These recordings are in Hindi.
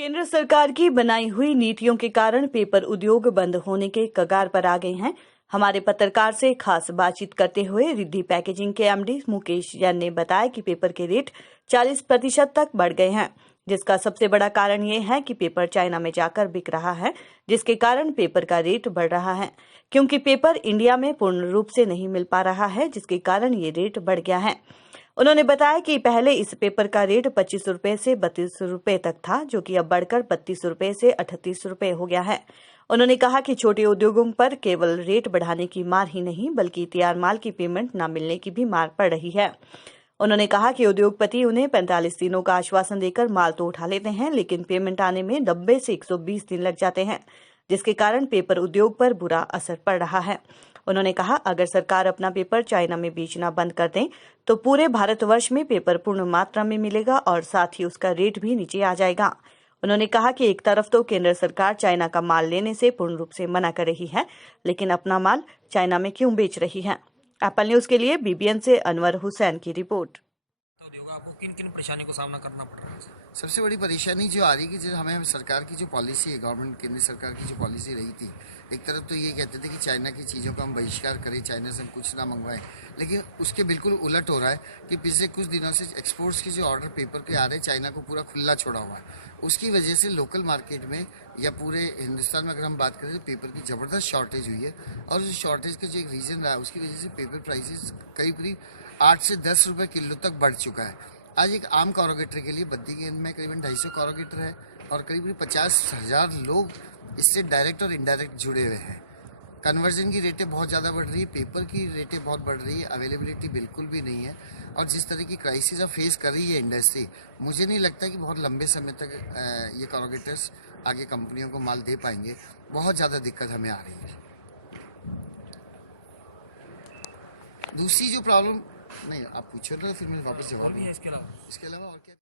केंद्र सरकार की बनाई हुई नीतियों के कारण पेपर उद्योग बंद होने के कगार पर आ गए हैं। हमारे पत्रकार से खास बातचीत करते हुए रिद्धि पैकेजिंग के एमडी मुकेश जैन ने बताया कि पेपर के रेट 40% तक बढ़ गए हैं, जिसका सबसे बड़ा कारण ये है कि पेपर चाइना में जाकर बिक रहा है, जिसके कारण पेपर का रेट बढ़ रहा है। क्योंकि पेपर इंडिया में पूर्ण रूप से नहीं मिल पा रहा है, जिसके कारण ये रेट बढ़ गया है। उन्होंने बताया कि पहले इस पेपर का रेट 25 रुपए से 32 रुपए तक था, जो कि अब बढ़कर 32 रुपए से 38 रुपए हो गया है। उन्होंने कहा कि छोटे उद्योगों पर केवल रेट बढ़ाने की मार ही नहीं, बल्कि तैयार माल की पेमेंट न मिलने की भी मार पड़ रही है। उन्होंने कहा कि उद्योगपति उन्हें 45 दिनों का आश्वासन देकर माल तो उठा लेते हैं, लेकिन पेमेंट आने में 90 से 120 दिन लग जाते हैं, जिसके कारण पेपर उद्योग पर बुरा असर पड़ रहा है। उन्होंने कहा, अगर सरकार अपना पेपर चाइना में बेचना बंद कर दें तो पूरे भारतवर्ष में पेपर पूर्ण मात्रा में मिलेगा और साथ ही उसका रेट भी नीचे आ जाएगा। उन्होंने कहा कि एक तरफ तो केंद्र सरकार चाइना का माल लेने से पूर्ण रूप से मना कर रही है, लेकिन अपना माल चाइना में क्यों बेच रही है। एप्पल न्यूज के लिए बीबीएन से अनवर हुसैन की रिपोर्ट। आपको किन किन परेशानियों का सामना करना पड़ रहा है? सबसे बड़ी परेशानी जो आ रही है कि जो हमें सरकार की जो पॉलिसी है, गवर्नमेंट केंद्र सरकार की जो पॉलिसी रही थी, एक तरफ तो ये कहते थे कि चाइना की चीज़ों का हम बहिष्कार करें, चाइना से हम कुछ ना मंगवाएं, लेकिन उसके बिल्कुल उलट हो रहा है कि पिछले कुछ दिनों से एक्सपोर्ट्स के जो ऑर्डर पेपर के आ रहे हैं, चाइना को पूरा खुला छोड़ा हुआ है। उसकी वजह से लोकल मार्केट में या पूरे हिंदुस्तान में अगर हम बात करें तो पेपर की ज़बरदस्त शॉर्टेज हुई है। और उस शॉर्टेज का जो एक रीज़न रहा है, उसकी वजह से पेपर प्राइसेस करीब 8 से 10 रुपये किलो तक बढ़ चुका है। आज एक आम कॉरोगेटर के लिए बद्दी गेंद में करीबन 250 कॉरोगेटर है और करीब 50,000 लोग इससे डायरेक्ट और इनडायरेक्ट जुड़े हुए हैं। कन्वर्जन की रेटें बहुत ज़्यादा बढ़ रही है, पेपर की रेटें बहुत बढ़ रही है, अवेलेबिलिटी बिल्कुल भी नहीं है। और जिस तरह की क्राइसिस अब फेस कर रही है इंडस्ट्री, मुझे नहीं लगता कि बहुत लंबे समय तक ये कॉरोगेटर्स आगे कंपनियों को माल दे पाएंगे। बहुत ज़्यादा दिक्कत हमें आ रही है। दूसरी जो प्रॉब्लम, नहीं आप पूछो तो फिर मैं वापस जवाब दूंगा। इसके अलावा और क्या?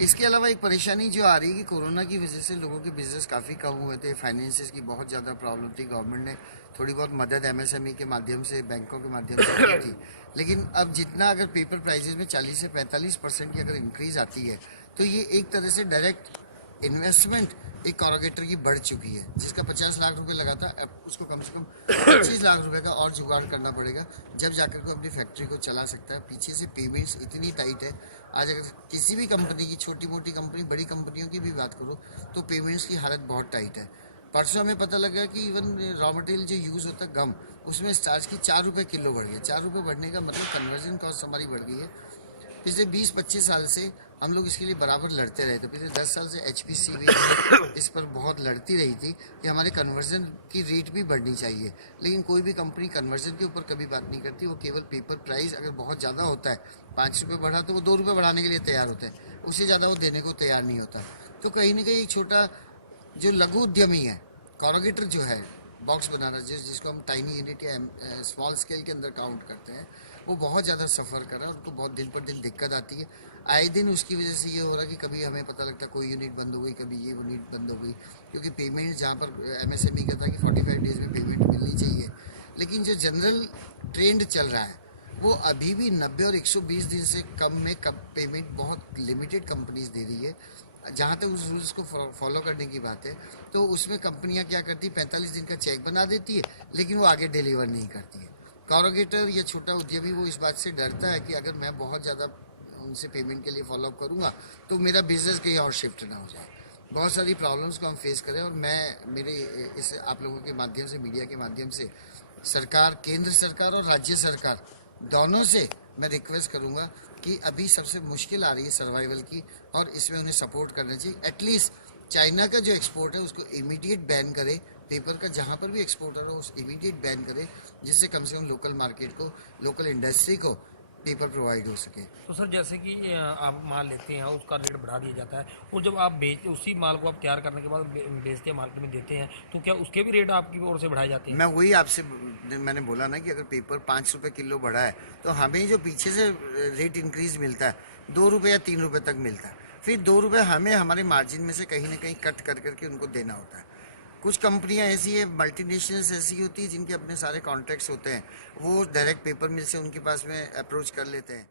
इसके अलावा एक परेशानी जो आ रही है कि कोरोना की वजह से लोगों के बिजनेस काफ़ी कम हुए थे, फाइनेंसिस की बहुत ज़्यादा प्रॉब्लम थी। गवर्नमेंट ने थोड़ी बहुत मदद एमएसएमई के माध्यम से, बैंकों के माध्यम से की थी, लेकिन अब जितना अगर पेपर प्राइसेस में 40 से 45% की अगर इंक्रीज आती है तो ये एक तरह से डायरेक्ट इन्वेस्टमेंट एक कॉरोगेटर की बढ़ चुकी है, जिसका 50 लाख रुपए लगा था, अब उसको कम से कम 25 लाख रुपए का और जुगाड़ करना पड़ेगा, जब जाकर को अपनी फैक्ट्री को चला सकता है। पीछे से पेमेंट्स इतनी टाइट है। आज अगर किसी भी कंपनी की, छोटी मोटी कंपनी, बड़ी कंपनियों की भी बात करो तो पेमेंट्स की हालत बहुत टाइट है। परसों हमें पता लगा कि इवन रॉ मटेरियल जो यूज़ होता है गम, उसमें स्टार्च की 4 रुपये किलो बढ़ गई। 4 रुपये बढ़ने का मतलब कन्वर्जन कॉस्ट हमारी बढ़ गई है। पिछले 20-25 साल से हम लोग इसके लिए बराबर लड़ते रहे थे। पिछले 10 साल से HPCV इस पर बहुत लड़ती रही थी कि हमारे कन्वर्जन की रेट भी बढ़नी चाहिए, लेकिन कोई भी कंपनी कन्वर्जन के ऊपर कभी बात नहीं करती। वो केवल पेपर प्राइस अगर बहुत ज़्यादा होता है, 5 रुपये बढ़ा तो वो 2 रुपये बढ़ाने के लिए तैयार होता है, उससे ज़्यादा वो देने को तैयार नहीं होता। तो कहीं ना कहीं एक छोटा जो लघु उद्यमी है, कॉरोगेटर जो है, बॉक्स बनाना, जिसको हम टाइनी यूनिट या स्मॉल स्केल के अंदर काउंट करते हैं, वो बहुत ज़्यादा सफ़र कर रहा है। उसको बहुत दिन पर दिन दिक्कत आती है। आए दिन उसकी वजह से ये हो रहा है कि कभी हमें पता लगता है कोई यूनिट बंद हो गई, कभी ये यूनिट बंद हो गई, क्योंकि पेमेंट जहाँ पर एमएसएमई कहता है कि 45 डेज में पेमेंट मिलनी चाहिए, लेकिन जो जनरल ट्रेंड चल रहा है वो अभी भी 90 और 120 दिन से कम में कब पेमेंट बहुत लिमिटेड कंपनीज दे रही है। जहाँ तक उस रूल्स को फॉलो करने की बात है तो उसमें कंपनियाँ क्या करती है, 45 दिन का चेक बना देती है, लेकिन वो आगे डिलीवर नहीं करती है। कॉरोगेटर या छोटा उद्यमी वो इस बात से डरता है कि अगर मैं बहुत ज़्यादा उनसे पेमेंट के लिए फॉलोअप करूँगा तो मेरा बिजनेस कहीं और शिफ्ट ना हो जाए। बहुत सारी प्रॉब्लम्स को हम फेस करें, और मैं मेरे इस आप लोगों के माध्यम से, मीडिया के माध्यम से सरकार, केंद्र सरकार और राज्य सरकार दोनों से मैं रिक्वेस्ट करूंगा कि अभी सबसे मुश्किल आ रही है सर्वाइवल की, और इसमें उन्हें सपोर्ट करना चाहिए। एटलीस्ट चाइना का जो एक्सपोर्ट है उसको इमीडिएट बैन करे, पेपर का जहाँ पर भी एक्सपोर्ट हो रहा है उस इमीडिएट बैन करे, जिससे कम से कम लोकल मार्केट को, लोकल इंडस्ट्री को पेपर प्रोवाइड हो सके। तो सर, जैसे कि आप माल लेते हैं, उसका रेट बढ़ा दिया जाता है, और जब आप उसी माल को आप तैयार करने के बाद बेचते हैं, मार्केट में देते हैं, तो क्या उसके भी रेट आपकी ओर से बढ़ाए जाते हैं? मैं वही आपसे मैंने बोला ना कि अगर पेपर 5 रुपये किलो बढ़ा है तो हमें जो पीछे से रेट इंक्रीज मिलता है 2 रुपये या 3 रुपये तक मिलता है, फिर 2 रुपये हमें हमारे मार्जिन में से कहीं ना कहीं कट कर करके उनको देना होता है। कुछ कंपनियां ऐसी है, मल्टीनेशनल्स ऐसी होती है जिनके अपने सारे कॉन्ट्रैक्ट्स होते हैं, वो डायरेक्ट पेपर मिल से उनके पास में अप्रोच कर लेते हैं।